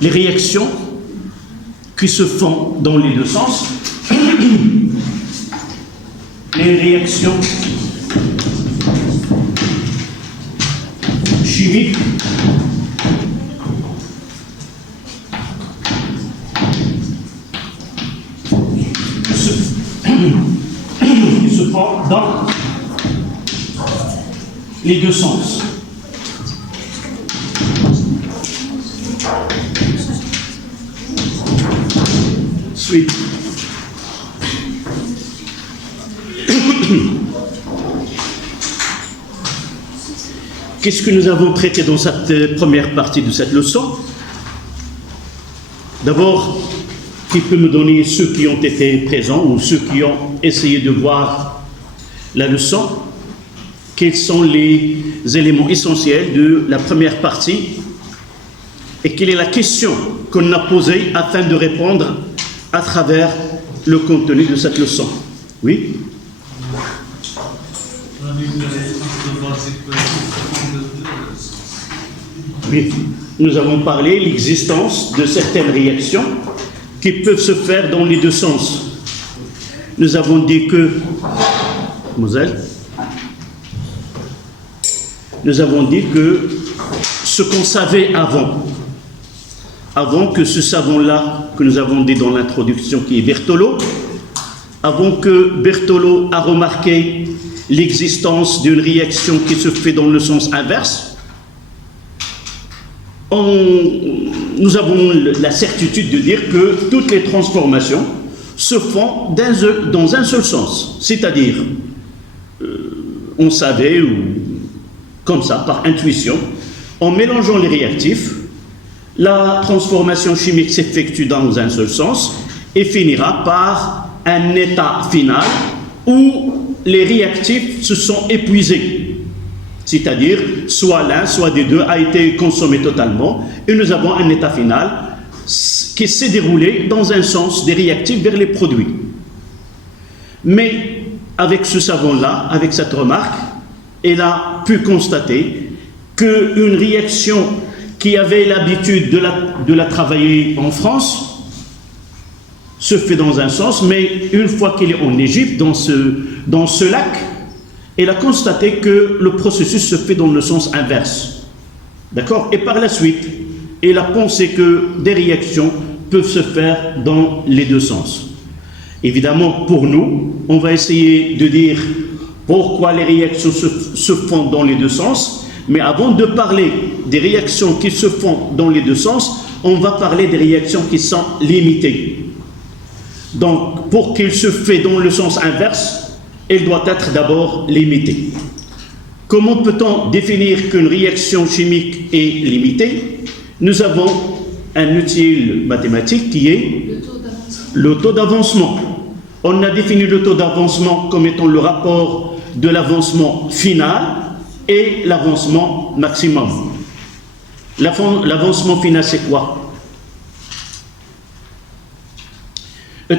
les réactions qui se font dans les deux sens, les réactions chimiques qui se font dans les deux sens. Suite. Qu'est-ce que nous avons traité dans cette première partie de cette leçon? D'abord, qui peut me donner ceux qui ont été présents ou ceux qui ont essayé de voir la leçon? Quels sont les éléments essentiels de la première partie? Et quelle est la question qu'on a posée afin de répondre à travers le contenu de cette leçon? Oui? Oui, nous avons parlé de l'existence de certaines réactions qui peuvent se faire dans les deux sens. Nous avons dit que, Moselle, nous avons dit que ce qu'on savait avant que ce savant-là, que nous avons dit dans l'introduction, qui est Berthelot, avant que Berthelot a remarqué l'existence d'une réaction qui se fait dans le sens inverse, nous avons la certitude de dire que toutes les transformations se font dans un seul sens, c'est-à-dire, on savait, ou comme ça, par intuition, en mélangeant les réactifs, la transformation chimique s'effectue dans un seul sens et finira par un état final où les réactifs se sont épuisés. C'est-à-dire, soit l'un, soit des deux a été consommé totalement et nous avons un état final qui s'est déroulé dans un sens des réactifs vers les produits. Mais avec ce savant-là, avec cette remarque, elle a pu constater qu'une réaction qui avait l'habitude de la travailler en France se fait dans un sens, mais une fois qu'elle est en Égypte, dans ce lac, elle a constaté que le processus se fait dans le sens inverse. D'accord? Et par la suite, elle a pensé que des réactions peuvent se faire dans les deux sens. Évidemment, pour nous, on va essayer de dire pourquoi les réactions se font dans les deux sens, mais avant de parler des réactions qui se font dans les deux sens, on va parler des réactions qui sont limitées. Donc, pour qu'il se fait dans le sens inverse, elle doit être d'abord limitée. Comment peut-on définir qu'une réaction chimique est limitée? Nous avons un outil mathématique qui est le taux d'avancement. On a défini le taux d'avancement comme étant le rapport de l'avancement final et l'avancement maximum. L'avancement final, c'est quoi?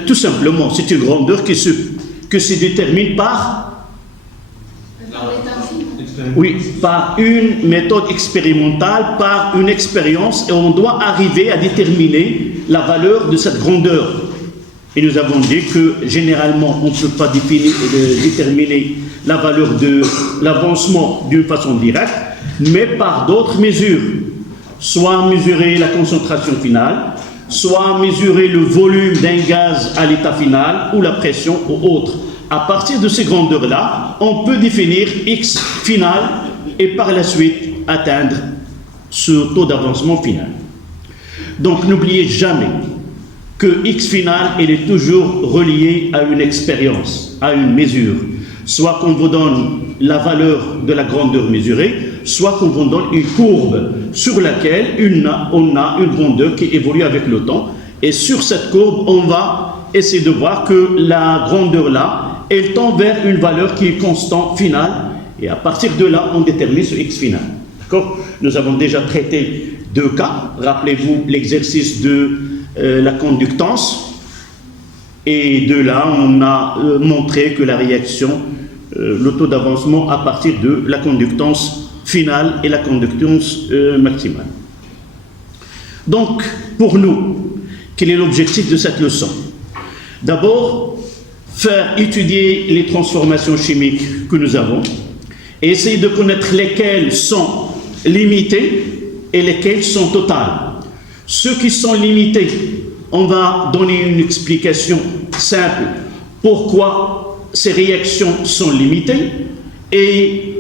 Tout simplement, c'est une grandeur qui se détermine par une méthode expérimentale, par une expérience, et on doit arriver à déterminer la valeur de cette grandeur. Et nous avons dit que généralement, on ne peut pas déterminer la valeur de l'avancement d'une façon directe, mais par d'autres mesures. Soit mesurer la concentration finale, soit mesurer le volume d'un gaz à l'état final, ou la pression ou autre. À partir de ces grandeurs-là, on peut définir X final et par la suite atteindre ce taux d'avancement final. Donc n'oubliez jamais que X final, il est toujours relié à une expérience, à une mesure. Soit qu'on vous donne la valeur de la grandeur mesurée, soit qu'on vous donne une courbe sur laquelle on a une grandeur qui évolue avec le temps. Et sur cette courbe, on va essayer de voir que la grandeur là, elle tend vers une valeur qui est constante finale. Et à partir de là, on détermine ce X final. D'accord? Nous avons déjà traité deux cas. Rappelez-vous l'exercice de la conductance. Et de là, on a montré que la réaction, le taux d'avancement à partir de la conductance finale et la conductance maximale. Donc, pour nous, quel est l'objectif de cette leçon? D'abord, faire étudier les transformations chimiques que nous avons et essayer de connaître lesquelles sont limitées et lesquelles sont totales. Ceux qui sont limités, on va donner une explication simple pourquoi ces réactions sont limitées et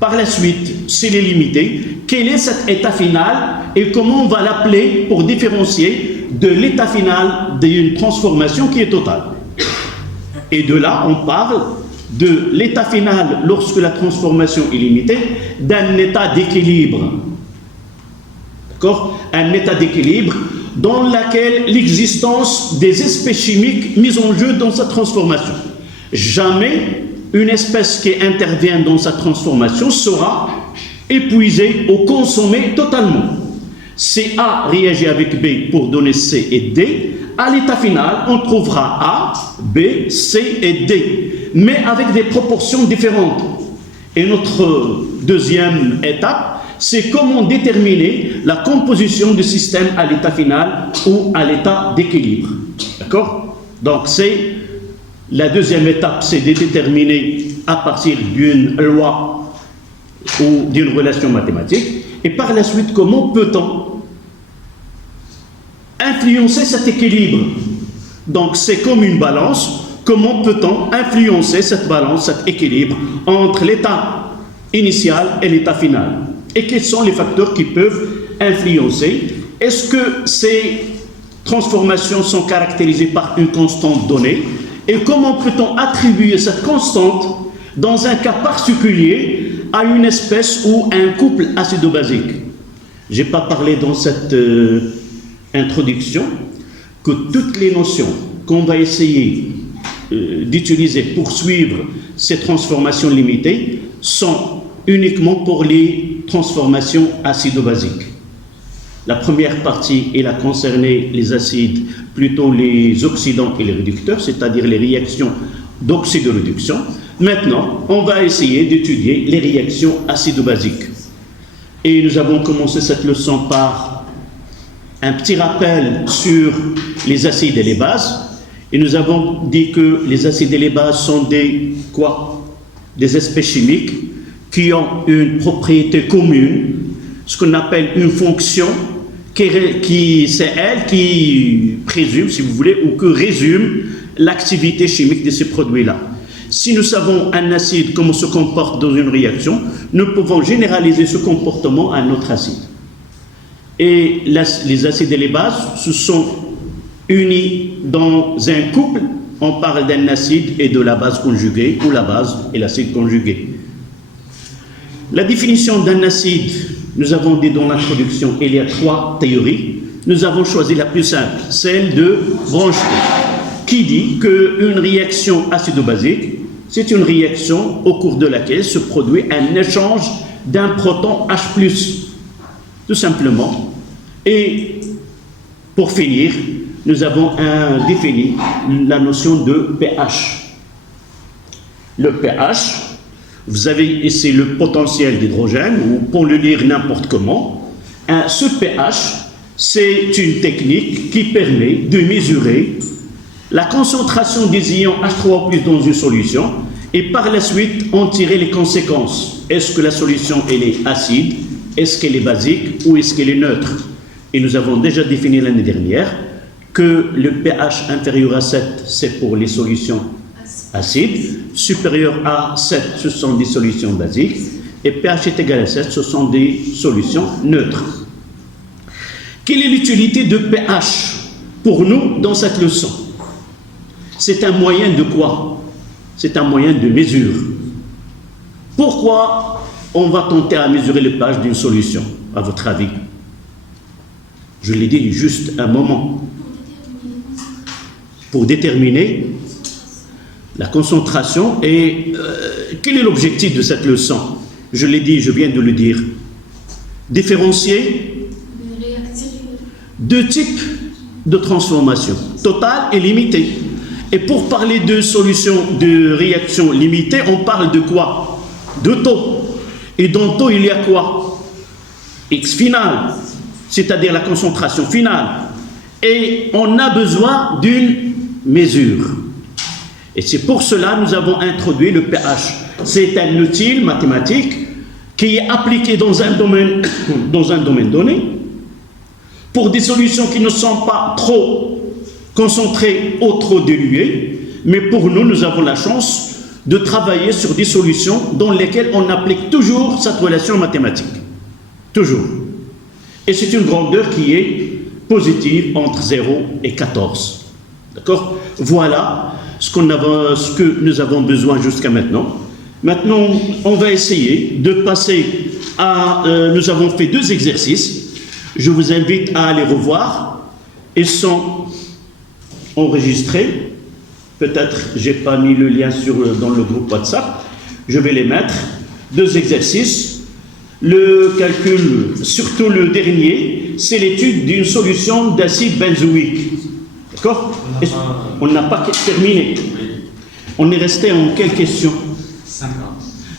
par la suite, s'il est limité, quel est cet état final et comment on va l'appeler pour différencier de l'état final d'une transformation qui est totale. Et de là, on parle de l'état final lorsque la transformation est limitée, d'un état d'équilibre. D'accord? Un état d'équilibre dans lequel l'existence des espèces chimiques mises en jeu dans sa transformation. Jamais une espèce qui intervient dans sa transformation sera épuisée ou consommée totalement. Si A réagit avec B pour donner C et D, à l'état final, on trouvera A, B, C et D, mais avec des proportions différentes. Et notre deuxième étape, c'est comment déterminer la composition du système à l'état final ou à l'état d'équilibre. D'accord? Donc, c'est la deuxième étape, c'est de déterminer à partir d'une loi ou d'une relation mathématique. Et par la suite, comment peut-on influencer cet équilibre? Donc, c'est comme une balance. Comment peut-on influencer cette balance, cet équilibre entre l'état initial et l'état final? Et quels sont les facteurs qui peuvent influencer? Est-ce que ces transformations sont caractérisées par une constante donnée? Et comment peut-on attribuer cette constante dans un cas particulier à une espèce ou à un couple acido-basique? Je n'ai pas parlé dans cette introduction que toutes les notions qu'on va essayer d'utiliser pour suivre ces transformations limitées sont uniquement pour les transformations acido-basiques. La première partie, elle a concerné les acides, plutôt les oxydants et les réducteurs, c'est-à-dire les réactions d'oxydoréduction. Maintenant, on va essayer d'étudier les réactions acido-basiques. Et nous avons commencé cette leçon par un petit rappel sur les acides et les bases. Et nous avons dit que les acides et les bases sont des espèces chimiques qui ont une propriété commune, ce qu'on appelle une fonction, c'est elle qui présume, si vous voulez, ou que résume l'activité chimique de ces produits-là. Si nous savons un acide, comment se comporte dans une réaction, nous pouvons généraliser ce comportement à un autre acide. Et les acides et les bases se sont unis dans un couple. On parle d'un acide et de la base conjuguée, ou la base et l'acide conjugué. La définition d'un acide, nous avons dit dans l'introduction, il y a 3 théories. Nous avons choisi la plus simple, celle de Bronsted, qui dit qu'une réaction acido-basique, c'est une réaction au cours de laquelle se produit un échange d'un proton H+, tout simplement. Et pour finir, nous avons défini la notion de pH. Le pH, vous avez ici le potentiel d'hydrogène, ou pour le lire n'importe comment. Ce pH, c'est une technique qui permet de mesurer la concentration des ions H3O+ dans une solution et par la suite en tirer les conséquences. Est-ce que la solution elle est acide, est-ce qu'elle est basique ou est-ce qu'elle est neutre? Et nous avons déjà défini l'année dernière que le pH inférieur à 7, c'est pour les solutions acides, supérieur à 7, ce sont des solutions basiques, et pH est égal à 7, ce sont des solutions neutres. Quelle est l'utilité de pH pour nous dans cette leçon? C'est un moyen de quoi? C'est un moyen de mesure. Pourquoi on va tenter à mesurer le pH d'une solution, à votre avis? Je l'ai dit juste un moment. Pour déterminer la concentration et quel est l'objectif de cette leçon? Je l'ai dit, je viens de le dire. Différencier 2 types de transformation, totale et limitée. Et pour parler de solutions de réaction limitée, on parle de quoi? De taux. Et dans taux, il y a quoi? X final. c'est-à-dire la concentration finale. Et on a besoin d'une mesure. Et c'est pour cela que nous avons introduit le pH. C'est un outil mathématique qui est appliqué dans un domaine donné pour des solutions qui ne sont pas trop concentrées ou trop diluées. Mais pour nous, nous avons la chance de travailler sur des solutions dans lesquelles on applique toujours cette relation mathématique. Toujours. Et c'est une grandeur qui est positive entre 0 et 14. D'accord? Voilà ce que nous avons besoin jusqu'à maintenant. Maintenant, on va essayer de passer à... nous avons fait 2 exercices. Je vous invite à les revoir. Ils sont enregistrés. Peut-être je n'ai pas mis le lien dans le groupe WhatsApp. Je vais les mettre. 2 exercices. Le calcul, surtout le dernier, c'est l'étude d'une solution d'acide benzoïque. D'accord? On n'a pas terminé. On est resté en quelle question? 50.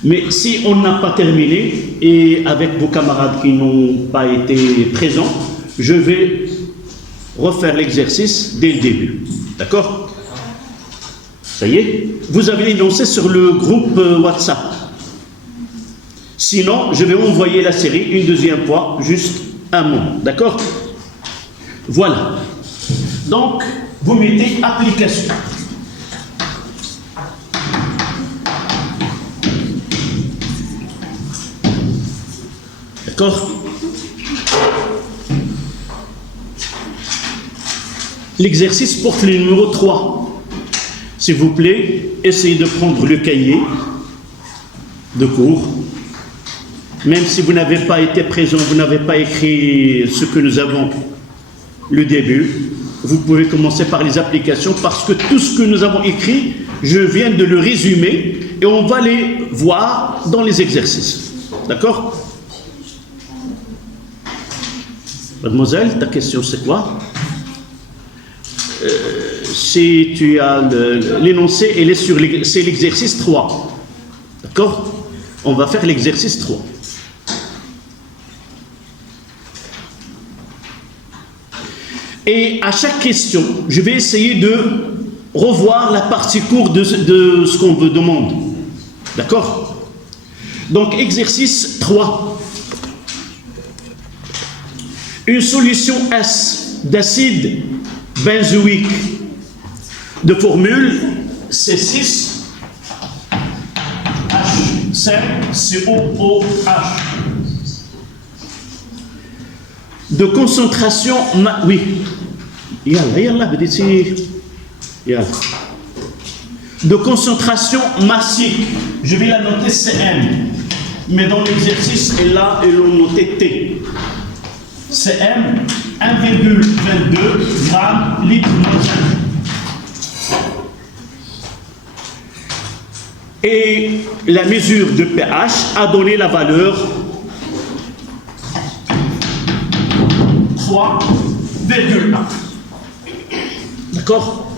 Mais si on n'a pas terminé, et avec vos camarades qui n'ont pas été présents, je vais refaire l'exercice dès le début. D'accord? Ça y est? Vous avez énoncé sur le groupe WhatsApp. Sinon, je vais envoyer la série une deuxième fois, juste un moment. D'accord? Voilà. Donc, vous mettez application. D'accord? L'exercice porte le numéro 3. S'il vous plaît, essayez de prendre le cahier de cours. Même si vous n'avez pas été présent, vous n'avez pas écrit ce que nous avons le début, vous pouvez commencer par les applications parce que tout ce que nous avons écrit, je viens de le résumer et on va les voir dans les exercices. D'accord? Mademoiselle, ta question c'est quoi? Si tu as l'énoncé, c'est l'exercice 3. D'accord? On va faire l'exercice 3. Et à chaque question, je vais essayer de revoir la partie courte de ce qu'on me demande. D'accord? Donc, exercice 3. Une solution S d'acide benzoïque de formule C6 H5COOH de concentration oui de concentration massique, je vais la noter CM, mais dans l'exercice elle a noté T. CM 1,22 g litre d'hydrogène. Et la mesure de pH a donné la valeur 3,1. D'accord?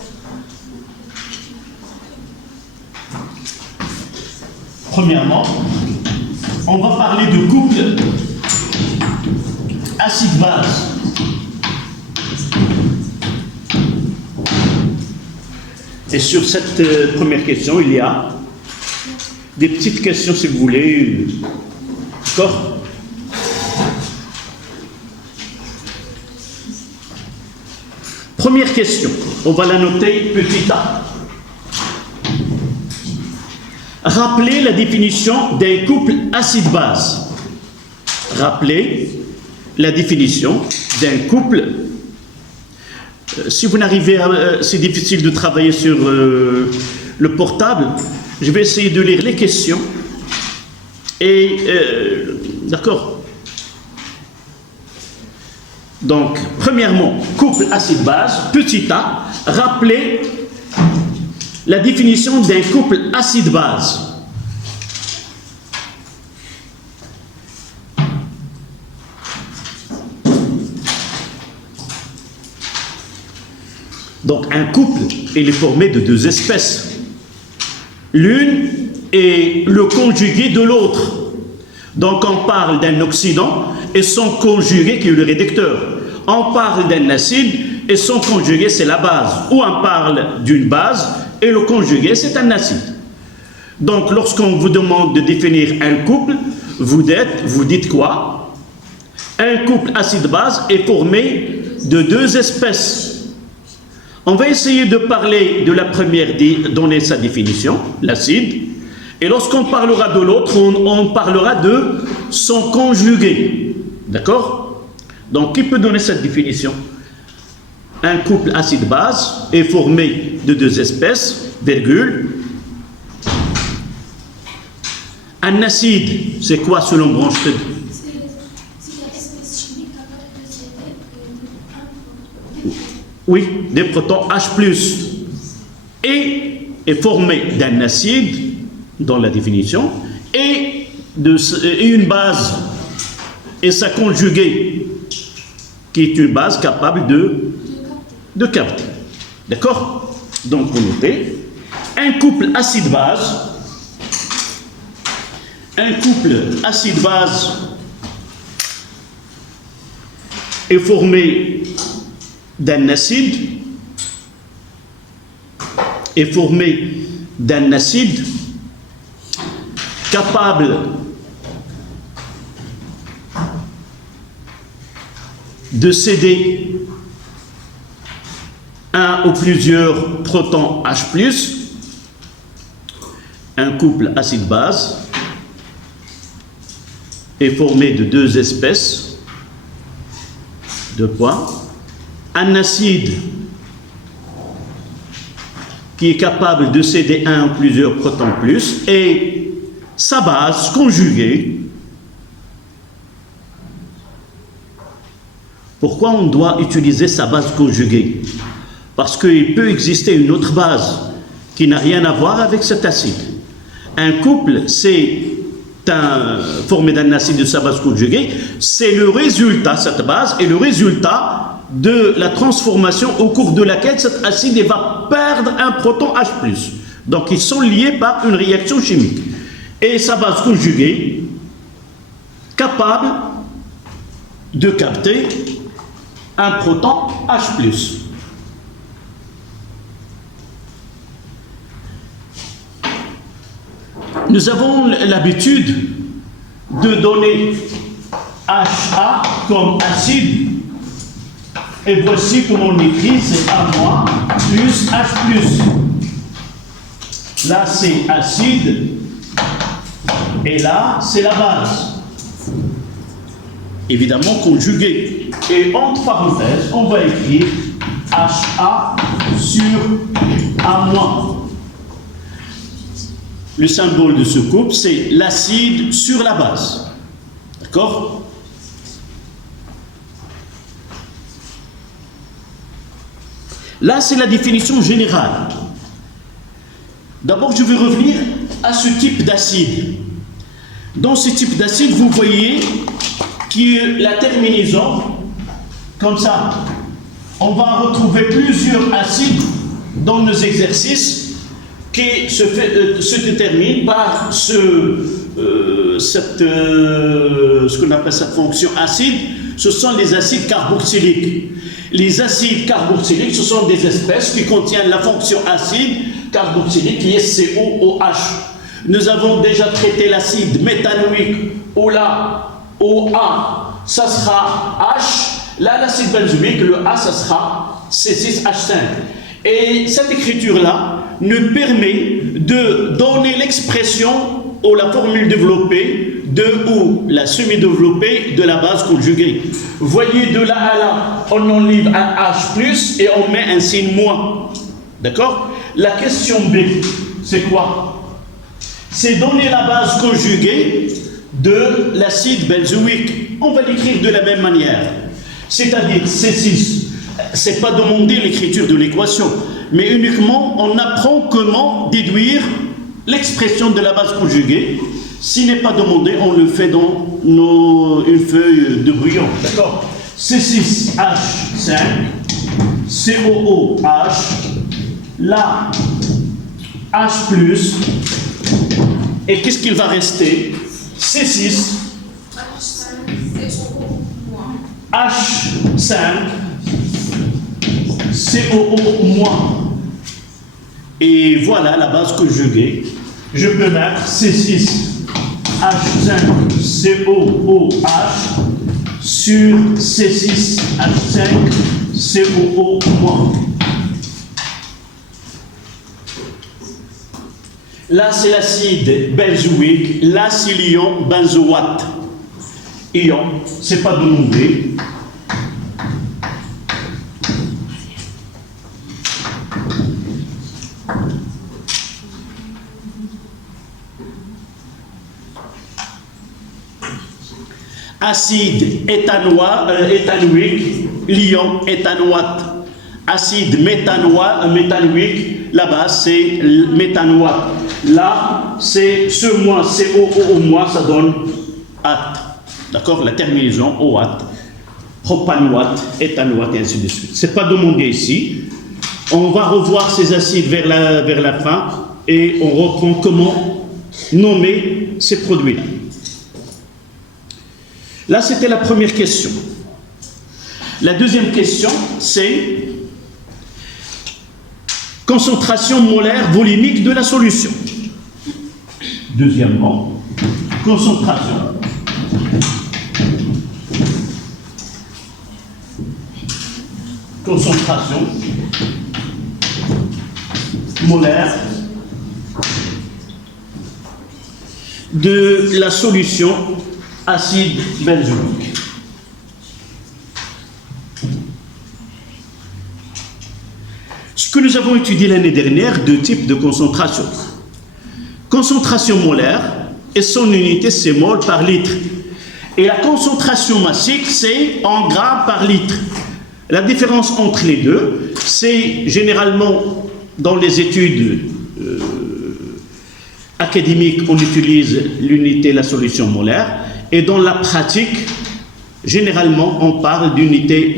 Premièrement, on va parler de couple acide-base. Et sur cette première question, il y a des petites questions si vous voulez. D'accord? Première question, on va la noter petit a. Rappelez la définition d'un couple acide-base. Rappelez la définition d'un couple. Si vous n'arrivez à... c'est difficile de travailler sur le portable, je vais essayer de lire les questions. Et... d'accord. Donc, premièrement, couple acide-base, petit a, rappelez la définition d'un couple acide-base. Donc, un couple, il est formé de 2 espèces. L'une est le conjugué de l'autre. Donc on parle d'un oxydant et son conjugué qui est le réducteur. On parle d'un acide et son conjugué c'est la base. Ou on parle d'une base et le conjugué c'est un acide. Donc lorsqu'on vous demande de définir un couple, vous dites quoi? Un couple acide-base est formé de deux espèces. On va essayer de parler de la première, donner sa définition, l'acide. Et lorsqu'on parlera de l'autre, on parlera de son conjugué. D'accord? Donc, qui peut donner cette définition? Un couple acide-base est formé de deux espèces, virgule. Un acide, c'est quoi selon Bronsted? Oui, des protons H+, et est formé d'un acide, dans la définition, et une base, et sa conjuguée, qui est une base capable de capter. D'accord? Donc, vous notez, un couple acide-base, est formé d'un acide, capable de céder un ou plusieurs protons H+, un couple acide-base est formé de deux espèces, un acide qui est capable de céder un ou plusieurs protons plus et sa base conjuguée. Pourquoi on doit utiliser sa base conjuguée? Parce qu'il peut exister une autre base qui n'a rien à voir avec cet acide. Un couple, c'est formé d'un acide de sa base conjuguée, c'est le résultat, cette base, est le résultat de la transformation au cours de laquelle cet acide va perdre un proton H+. Donc ils sont liés par une réaction chimique. Et sa base conjuguée, capable de capter un proton H+. Nous avons l'habitude de donner HA comme acide. Et voici comment on écrit, c'est A- plus H+. Là, c'est acide. Et là, c'est la base. Évidemment conjuguée. Et entre parenthèses, on va écrire HA sur A-. Le symbole de ce couple, c'est l'acide sur la base. D'accord? Là, c'est la définition générale. D'abord, je vais revenir à ce type d'acide. Dans ce type d'acide, vous voyez que la terminaison, comme ça, on va retrouver plusieurs acides dans nos exercices qui se déterminent par ce qu'on appelle cette fonction acide. Ce sont les acides carboxyliques. Les acides carboxyliques, ce sont des espèces qui contiennent la fonction acide carboxylique qui est COOH. Nous avons déjà traité l'acide méthanoïque, OA, ça sera H. Là, l'acide benzoïque, le A, ça sera C6H5. Et cette écriture-là nous permet de donner l'expression ou la formule développée ou la semi-développée de la base conjuguée. Vous voyez, de là à là, on enlève un H+, et on met un signe moins. D'accord? La question B, c'est quoi? C'est donner la base conjuguée de l'acide benzoïque. On va l'écrire de la même manière. C'est-à-dire C6. C'est pas demander l'écriture de l'équation, mais uniquement on apprend comment déduire l'expression de la base conjuguée. S'il n'est pas demandé, on le fait dans une feuille de brouillon. D'accord? C6H5, COOH, là, H+, et qu'est-ce qu'il va rester? C6, H5 COO-. Et voilà la base que je gagne. Je peux mettre C6H5 COOH sur C6H5 COO-. Là, c'est l'acide benzoïque. Là, c'est l'ion benzoate. Ion, c'est pas demandé. Acide éthanoïque, l'ion éthanoate. Acide méthanoïque, là-bas c'est méthanoate. Là, c'est ce moins COO-, ça donne ate. D'accord? La terminaison OAT, propanoate, éthanoate, et ainsi de suite. Ce n'est pas demandé ici. On va revoir ces acides vers la fin et on reprend comment nommer ces produits-là. Là, c'était la première question. La deuxième question, c'est concentration molaire volumique de la solution. Deuxièmement, concentration molaire de la solution acide benzoïque. Ce que nous avons étudié l'année dernière, deux types de concentration. Concentration molaire et son unité c'est mol par litre. Et la concentration massique c'est en grammes par litre. La différence entre les deux, c'est généralement dans les études académiques, on utilise l'unité, la solution molaire, et dans la pratique, généralement, on parle d'unité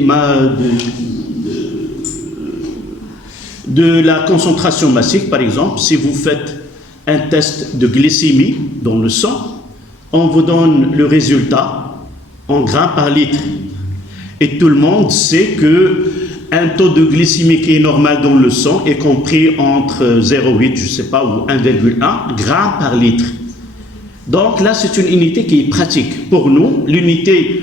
de la concentration massique. Par exemple, si vous faites un test de glycémie dans le sang, on vous donne le résultat en grammes par litre. Et tout le monde sait qu'un taux de glycémie qui est normal dans le sang est compris entre 0,8, je ne sais pas, ou 1,1 grammes par litre. Donc là, c'est une unité qui est pratique. Pour nous, l'unité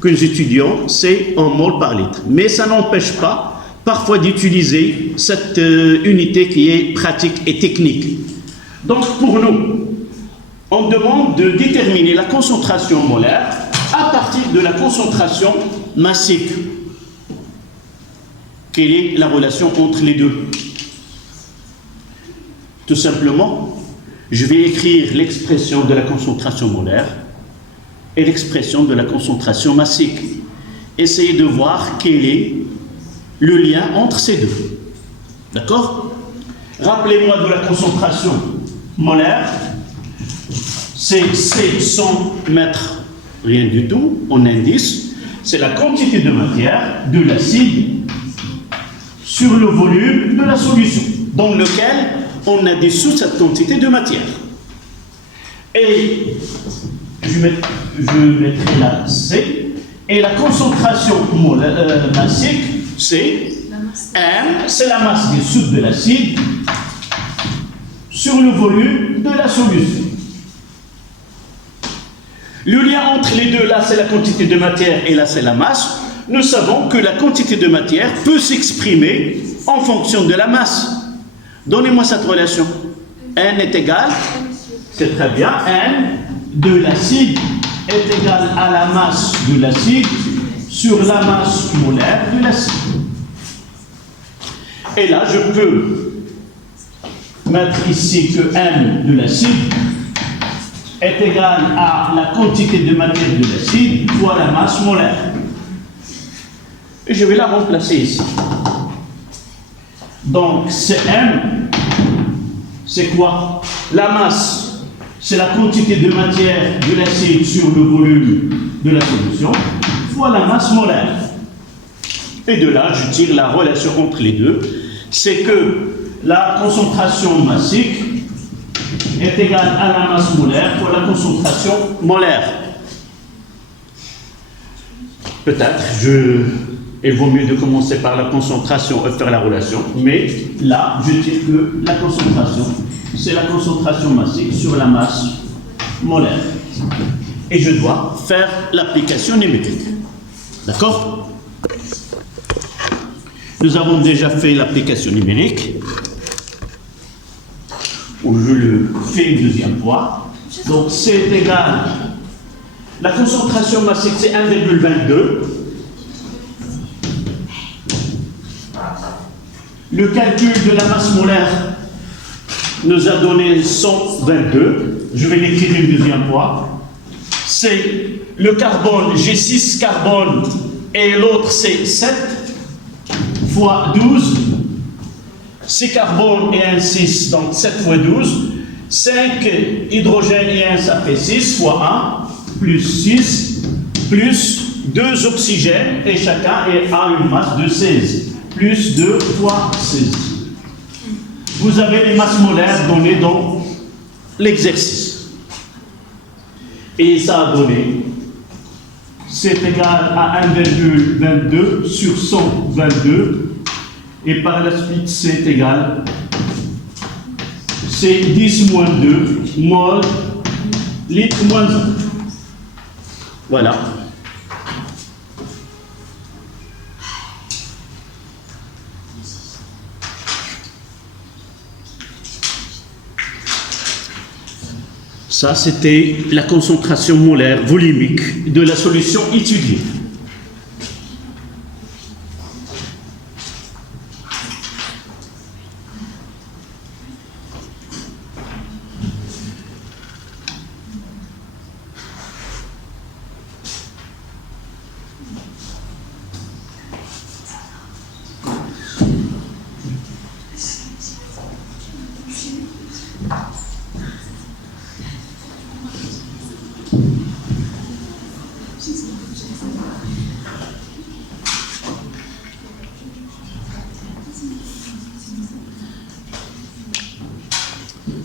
que nous étudions, c'est en mol par litre. Mais ça n'empêche pas parfois d'utiliser cette unité qui est pratique et technique. Donc pour nous, on demande de déterminer la concentration molaire à partir de la concentration massique. Quelle est la relation entre les deux? Tout simplement, je vais écrire l'expression de la concentration molaire et l'expression de la concentration massique. Essayez de voir quel est le lien entre ces deux. D'accord? Rappelez-moi de la concentration molaire. C'est 100 mètres, rien du tout, en indice. C'est la quantité de matière de l'acide sur le volume de la solution, dans lequel on a dissous cette quantité de matière. Et je mettrai là C. Et la concentration massique, c'est M, c'est la masse dissoute de l'acide sur le volume de la solution. Le lien entre les deux, là c'est la quantité de matière et là c'est la masse. Nous savons que la quantité de matière peut s'exprimer en fonction de la masse. Donnez-moi cette relation. N est égal, c'est très bien, N de l'acide est égal à la masse de l'acide sur la masse molaire de l'acide. Et là, je peux mettre ici que N de l'acide est égal à la quantité de matière de l'acide fois la masse molaire. Et je vais la remplacer ici. Donc, Cm, c'est quoi? La masse, c'est la quantité de matière de l'acide sur le volume de la solution, fois la masse molaire. Et de là, je tire la relation entre les deux. C'est que la concentration massique est égale à la masse molaire fois la concentration molaire. Peut-être, il vaut mieux de commencer par la concentration et faire la relation, mais là, je dis que la concentration, c'est la concentration massique sur la masse molaire. Et je dois faire l'application numérique. D'accord? Nous avons déjà fait l'application numérique, où je le fais une deuxième fois. Donc c'est égal, la concentration massique c'est 1,22. Le calcul de la masse molaire nous a donné 122. Je vais l'écrire une deuxième fois. C'est le carbone, j'ai 6 carbones et l'autre c'est 7 fois 12. 6 carbones et 1 6, donc 7 fois 12. 5 hydrogènes et 1, ça fait 6 fois 1, plus 6, plus 2 oxygènes, et chacun a une masse de 16, plus 2 fois 16. Vous avez les masses molaires données dans l'exercice. Et ça a donné, c'est égal à 1,22 sur 122, et par la suite c'est égal, c'est 10 moins 2 mol litre moins 1. Voilà. Ça, c'était la concentration molaire volumique de la solution étudiée.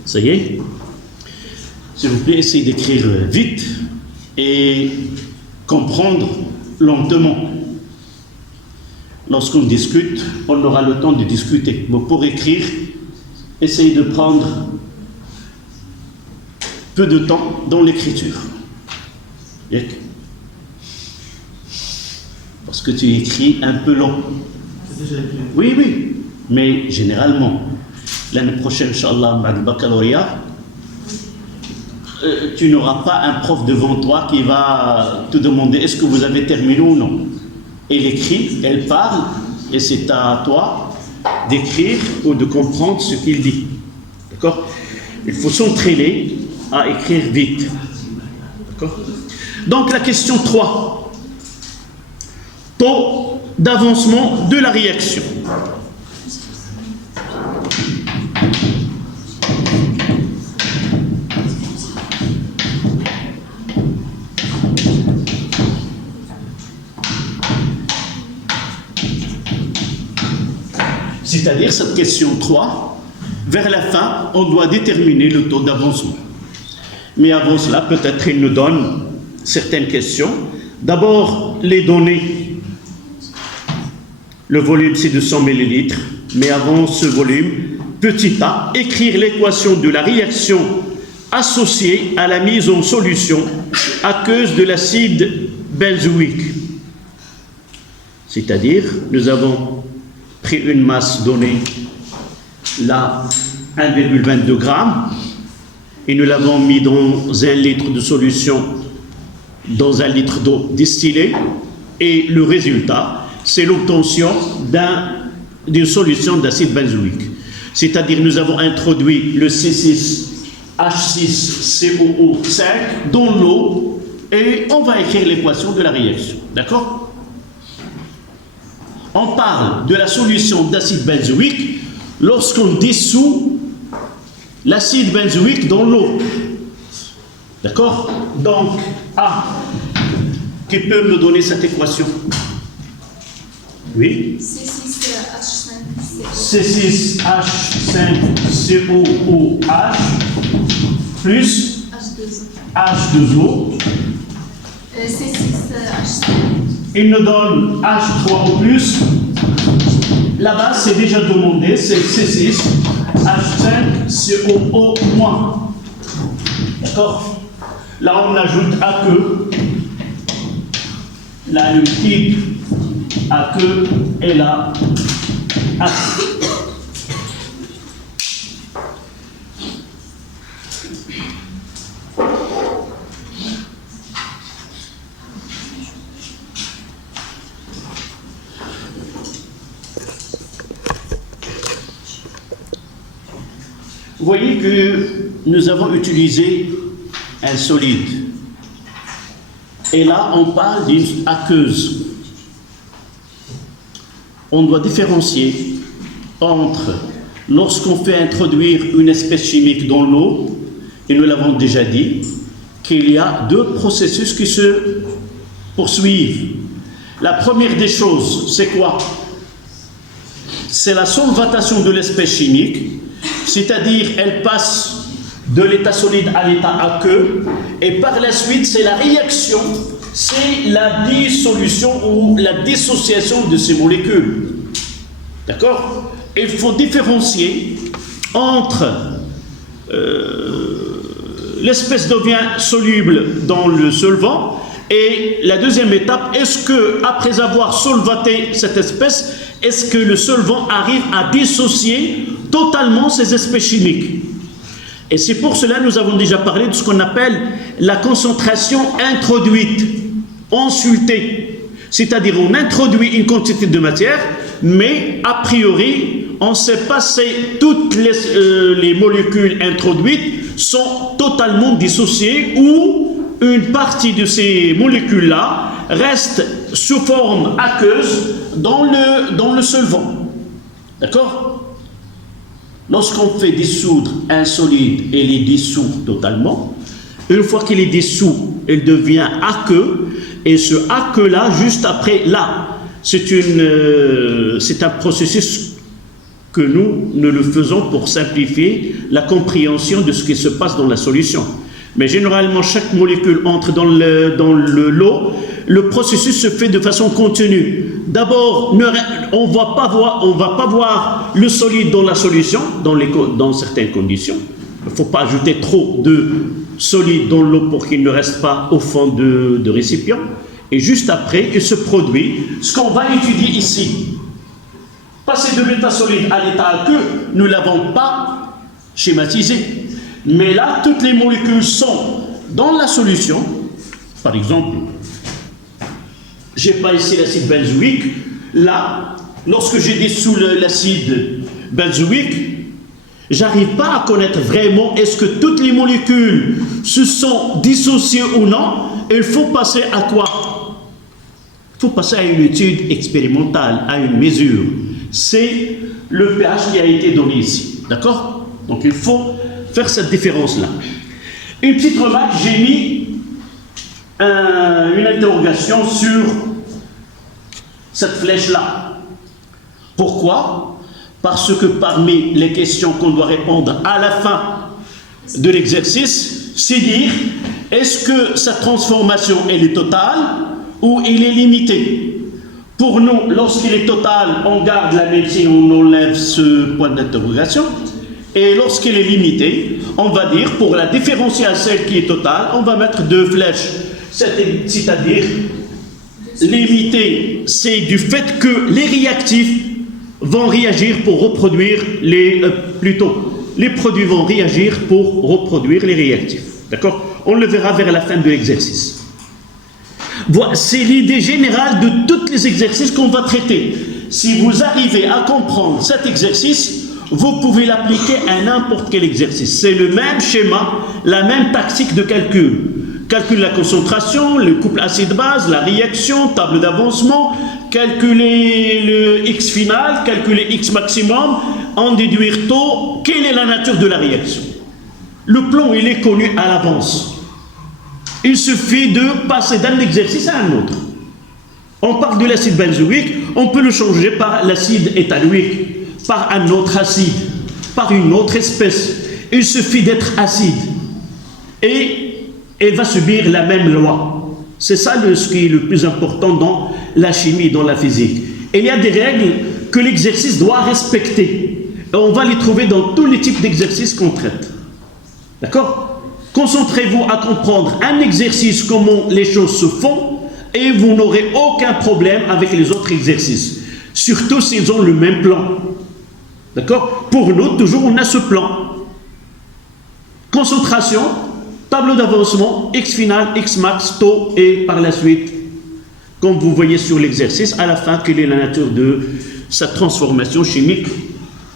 Ça y est? S'il vous plaît, essayez d'écrire vite et comprendre lentement. Lorsqu'on discute, on aura le temps de discuter. Mais pour écrire, essayez de prendre peu de temps dans l'écriture. Parce que tu écris un peu long. Oui, oui, mais généralement, l'année prochaine, Inch'Allah, avec le baccalauréat, tu n'auras pas un prof devant toi qui va te demander est-ce que vous avez terminé ou non. Elle écrit, elle parle, et c'est à toi d'écrire ou de comprendre ce qu'il dit. D'accord? Il faut s'entraîner à écrire vite. D'accord? Donc la question 3. Taux d'avancement de la réaction. C'est-à-dire cette question 3, vers la fin, on doit déterminer le taux d'avancement. Mais avant cela, peut-être il nous donne certaines questions. D'abord, les données. Le volume, c'est de 100 millilitres. Mais avant ce volume, petit a, écrire l'équation de la réaction associée à la mise en solution à cause de l'acide benzoïque. C'est-à-dire, nous avons pris une masse donnée, là, 1,22 grammes, et nous l'avons mis dans 1 litre de solution, dans 1 litre d'eau distillée, et le résultat, c'est l'obtention d'une solution d'acide benzoïque. C'est-à-dire, nous avons introduit le C6H6COO5 dans l'eau, et on va écrire l'équation de la réaction. D'accord? On parle de la solution d'acide benzoïque lorsqu'on dissout l'acide benzoïque dans l'eau. D'accord? Donc, A, qui peut me donner cette équation? Oui? C6H5COOH plus H2O. C6H5 il nous donne H3O+. La base, c'est déjà demandé, c'est C6, H5COO-. D'accord? Là, on ajoute AQ. Là, le type AQ et là, AQ. Vous voyez que nous avons utilisé un solide. Et là, on parle d'une aqueuse. On doit différencier entre, lorsqu'on fait introduire une espèce chimique dans l'eau, et nous l'avons déjà dit, qu'il y a deux processus qui se poursuivent. La première des choses, c'est quoi? C'est la solvatation de l'espèce chimique, c'est-à-dire elle passe de l'état solide à l'état aqueux, et par la suite, c'est la réaction, c'est la dissolution ou la dissociation de ces molécules. D'accord? Il faut différencier entre l'espèce devient soluble dans le solvant, et la deuxième étape, est-ce que après avoir solvaté cette espèce, est-ce que le solvant arrive à dissocier totalement ces espèces chimiques? Et c'est pour cela que nous avons déjà parlé de ce qu'on appelle la concentration introduite, ensultée. C'est-à-dire on introduit une quantité de matière, mais a priori, on sait pas si toutes les molécules introduites sont totalement dissociées ou une partie de ces molécules-là reste sous forme aqueuse dans le solvant. D'accord? Lorsqu'on fait dissoudre un solide et il est dissous totalement, une fois qu'il est dissous, il devient aqueux, et ce aqueux-là, juste après, là, c'est un processus que nous le faisons pour simplifier la compréhension de ce qui se passe dans la solution. Mais généralement, chaque molécule entre dans l'eau, le processus se fait de façon continue. D'abord, on ne va pas voir le solide dans la solution, dans certaines conditions. Il ne faut pas ajouter trop de solide dans l'eau pour qu'il ne reste pas au fond de récipient. Et juste après, il se produit ce qu'on va étudier ici. Passer de l'état solide à l'état aqueux, nous ne l'avons pas schématisé. Mais là, toutes les molécules sont dans la solution. Par exemple, je n'ai pas ici l'acide benzoïque. Là, lorsque j'ai dissous l'acide benzoïque, j'arrive pas à connaître vraiment est-ce que toutes les molécules se sont dissociées ou non. Il faut passer à quoi? Il faut passer à une étude expérimentale, à une mesure. C'est le pH qui a été donné ici. D'accord? Donc il faut faire cette différence-là. Une petite remarque, j'ai mis une interrogation sur cette flèche-là. Pourquoi? Parce que parmi les questions qu'on doit répondre à la fin de l'exercice, c'est dire, est-ce que sa transformation, elle est totale ou elle est limitée? Pour nous, lorsqu'il est total, on garde la même signe, on enlève ce point d'interrogation. Et lorsqu'il est limité, on va dire, pour la différencier à celle qui est totale, on va mettre deux flèches. C'est-à-dire, limité, c'est du fait que les réactifs vont réagir pour reproduire les produits vont réagir pour reproduire les réactifs. D'accord? On le verra vers la fin de l'exercice. Voilà, c'est l'idée générale de tous les exercices qu'on va traiter. Si vous arrivez à comprendre cet exercice, vous pouvez l'appliquer à n'importe quel exercice. C'est le même schéma, la même tactique de calcul. Calcul de la concentration, le couple acide-base, la réaction, table d'avancement, calculer le X final, calculer X maximum, en déduire taux. Quelle est la nature de la réaction? Le plan, il est connu à l'avance. Il suffit de passer d'un exercice à un autre. On parle de l'acide benzoïque, on peut le changer par l'acide éthanoïque, par un autre acide, par une autre espèce. Il suffit d'être acide. Et elle va subir la même loi. C'est ça ce qui est le plus important dans la chimie, dans la physique. Il y a des règles que l'exercice doit respecter. Et on va les trouver dans tous les types d'exercices qu'on traite. D'accord? Concentrez-vous à comprendre un exercice, comment les choses se font, et vous n'aurez aucun problème avec les autres exercices. Surtout s'ils ont le même plan. D'accord? Pour nous, toujours, on a ce plan. Concentration, tableau d'avancement, X final, X max, taux, et par la suite, comme vous voyez sur l'exercice, à la fin, quelle est la nature de sa transformation chimique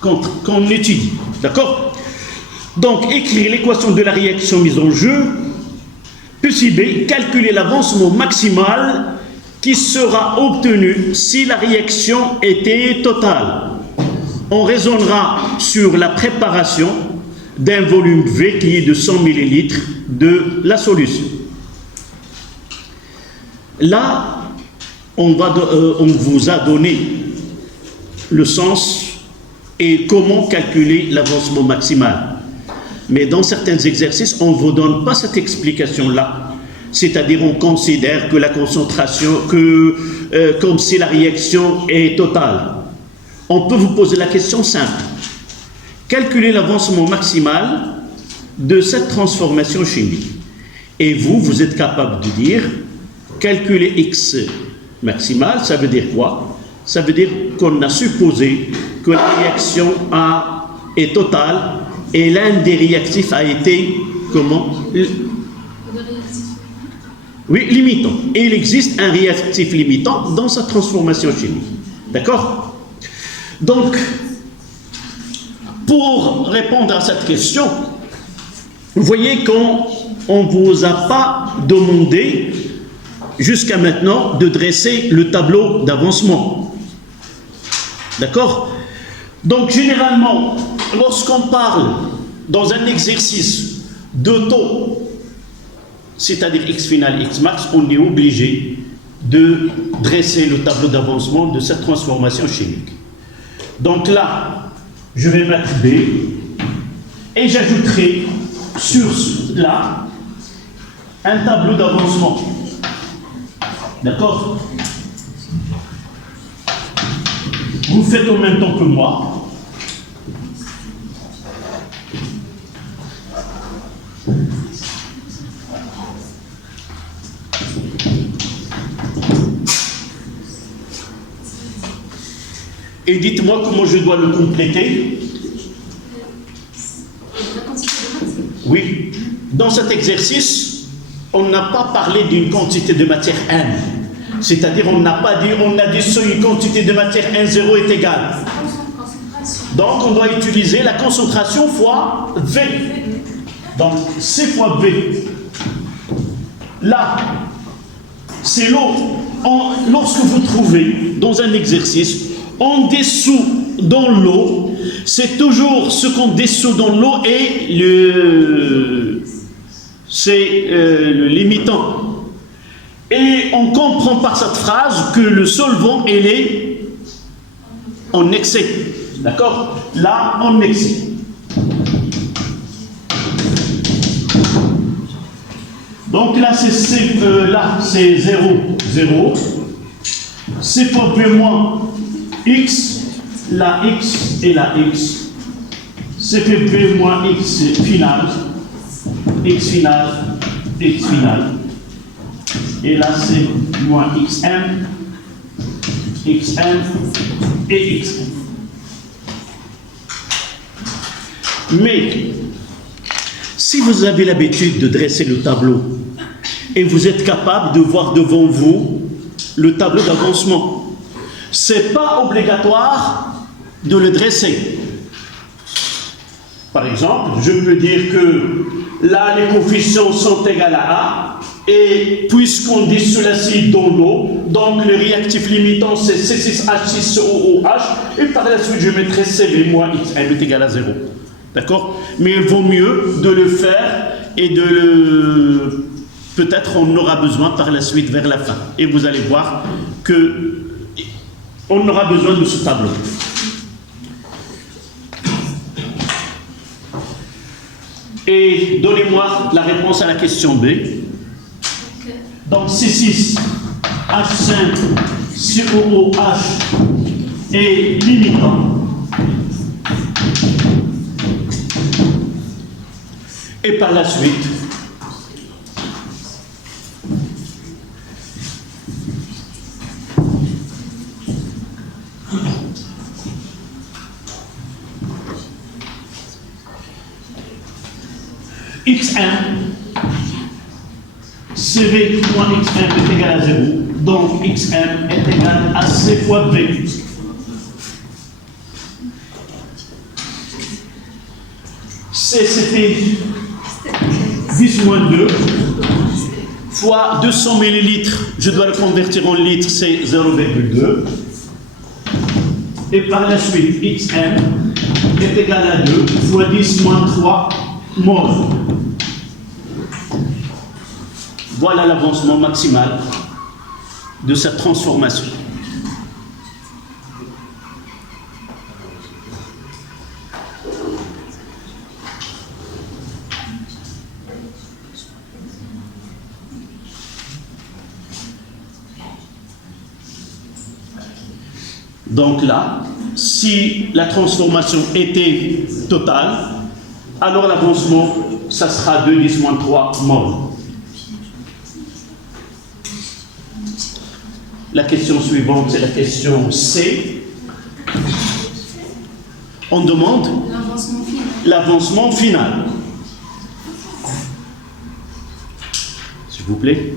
qu'on étudie. D'accord? Donc, écrire l'équation de la réaction mise en jeu. Puis B, calculer l'avancement maximal qui sera obtenu si la réaction était totale. On raisonnera sur la préparation d'un volume V qui est de 100 ml de la solution. Là, on vous a donné le sens et comment calculer l'avancement maximal. Mais dans certains exercices, on ne vous donne pas cette explication-là. C'est-à-dire, on considère que la concentration, comme si la réaction est totale. On peut vous poser la question simple. Calculez l'avancement maximal de cette transformation chimique. Et vous êtes capable de dire, calculer X maximal, ça veut dire quoi? Ça veut dire qu'on a supposé que la réaction est totale et l'un des réactifs a été, comment? Oui, limitant. Et il existe un réactif limitant dans sa transformation chimique. D'accord? Donc, pour répondre à cette question, vous voyez qu'on ne vous a pas demandé jusqu'à maintenant de dresser le tableau d'avancement. D'accord? Donc, généralement, lorsqu'on parle dans un exercice de taux, c'est-à-dire X final, X max, on est obligé de dresser le tableau d'avancement de cette transformation chimique. Donc là, je vais mettre B et j'ajouterai sur là un tableau d'avancement. D'accord? Vous faites en même temps que moi. Et dites-moi comment je dois le compléter. Oui. Dans cet exercice, on n'a pas parlé d'une quantité de matière N. C'est-à-dire, on n'a pas dit, on a dit une quantité de matière N0 est égale. Donc, on doit utiliser la concentration fois V. Donc, C fois V. Là, c'est l'eau. Lorsque vous trouvez dans un exercice, en dessous dans l'eau, c'est toujours ce qu'on dissout dans l'eau et le limitant. Et on comprend par cette phrase que le solvant, il est en excès. D'accord? Là, en excès. Donc là, c'est 0, 0. C fois B moins X, la X et la X. C fait B moins X final, X final, X final. Et là, c'est moins XM, XM et XM. Mais, si vous avez l'habitude de dresser le tableau et vous êtes capable de voir devant vous le tableau d'avancement, ce n'est pas obligatoire de le dresser. Par exemple, je peux dire que là, les coefficients sont égaux à A, et puisqu'on dissout l'acide dans l'eau, donc le réactif limitant c'est C6H6OOH, et par la suite je mettrai CV moins XM est égal à 0. D'accord? Mais il vaut mieux de le faire et de le... Peut-être on aura besoin par la suite vers la fin. Et vous allez voir que on aura besoin de ce tableau. Et donnez-moi la réponse à la question B. Donc C6H5 COOH est limitant. Et par la suite, Xm, CV.xm est égal à 0, donc Xm est égal à C fois V. C, c'était 10 moins 2 fois 200 millilitres, je dois le convertir en litres, c'est 0,2. Et par la suite, Xm est égal à 2 fois 10 moins 3 mol. Voilà l'avancement maximal de cette transformation. Donc là, si la transformation était totale, alors l'avancement, ça sera 2 10 moins 3 mol. La question suivante, c'est la question C. On demande l'avancement final. S'il vous plaît.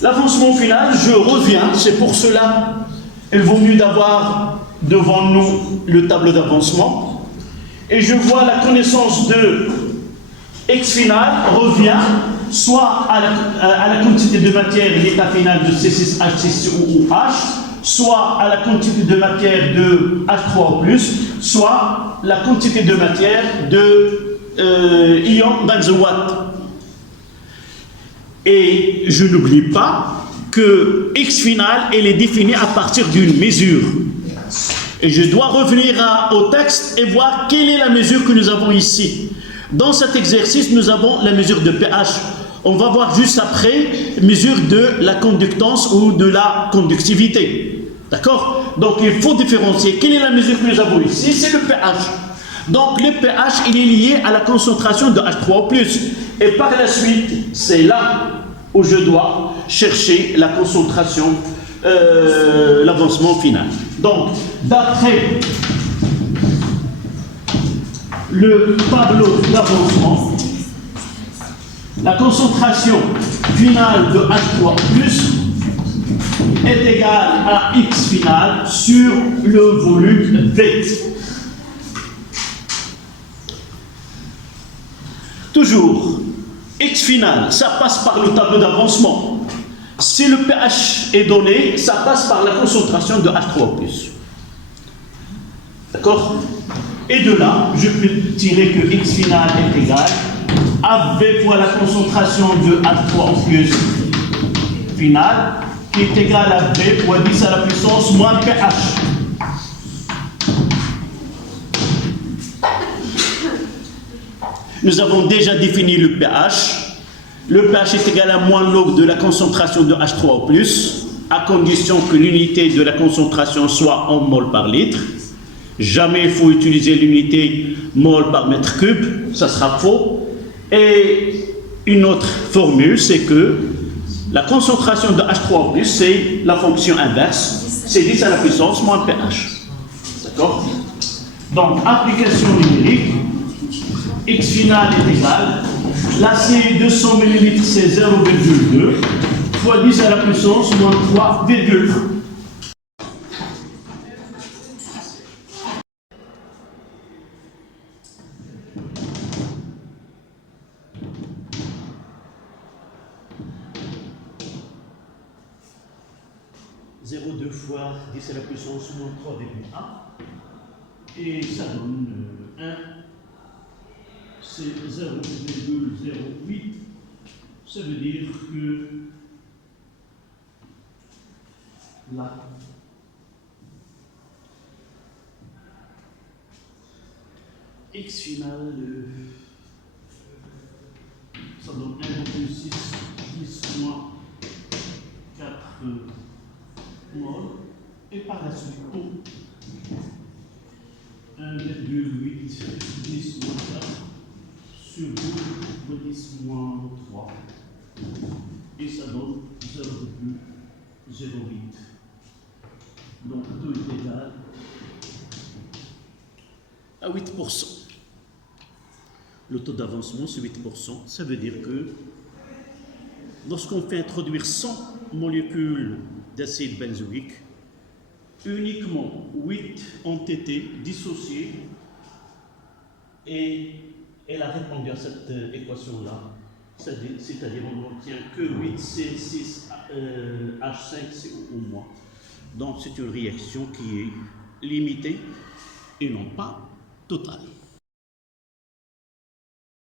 L'avancement final, je reviens, c'est pour cela, il vaut mieux d'avoir devant nous le tableau d'avancement. Et je vois la connaissance de X final revient soit à la quantité de matière, l'état final de C6H6OH, soit à la quantité de matière de H3O+, soit la quantité de matière de ion benzoate. Et je n'oublie pas que X final, elle est définie à partir d'une mesure. Et je dois revenir au texte et voir quelle est la mesure que nous avons ici. Dans cet exercice, nous avons la mesure de pH. On va voir juste après mesure de la conductance ou de la conductivité. D'accord? Donc il faut différencier. Quelle est la mesure que nous avons ici? C'est le pH. Donc le pH, il est lié à la concentration de H3O+. Et par la suite, c'est là où je dois chercher la concentration, l'avancement final. Donc, d'après le tableau d'avancement, la concentration finale de H3 est égale à X final sur le volume V. Toujours, X final, ça passe par le tableau d'avancement. Si le pH est donné, ça passe par la concentration de H3O+. D'accord? Et de là, je peux tirer que X final est égal à V fois la concentration de H3O+ final, qui est égal à V fois 10 à la puissance moins pH. Nous avons déjà défini le pH. Le pH est égal à moins log de la concentration de H3O+, à condition que l'unité de la concentration soit en mol par litre. Jamais il faut utiliser l'unité mol par mètre cube, ça sera faux. Et une autre formule, c'est que la concentration de H3O+, c'est la fonction inverse, c'est 10 à la puissance moins pH. D'accord? Donc, application numérique, X final est égal, là c'est 200 ml, c'est 0,2 fois 10 à la puissance moins 3,1. Deux fois 10 à la puissance moins 3,1 et ça donne 1, c'est 0,08. Ça veut dire que là, X final, ça donne 1,6 10 moins mol, et par la suite, 1,8 10 moins 4 sur 2 de 10 moins 3, et ça donne 0,08. Donc tout est égal à 8%. Le taux d'avancement, c'est 8%. Ça veut dire que lorsqu'on fait introduire 100 molécules d'acide benzoïque, uniquement 8 ont été dissociées et elle a répondu à cette équation-là. C'est-à-dire on n'obtient que 8C6H5CO-. Donc c'est une réaction qui est limitée et non pas totale.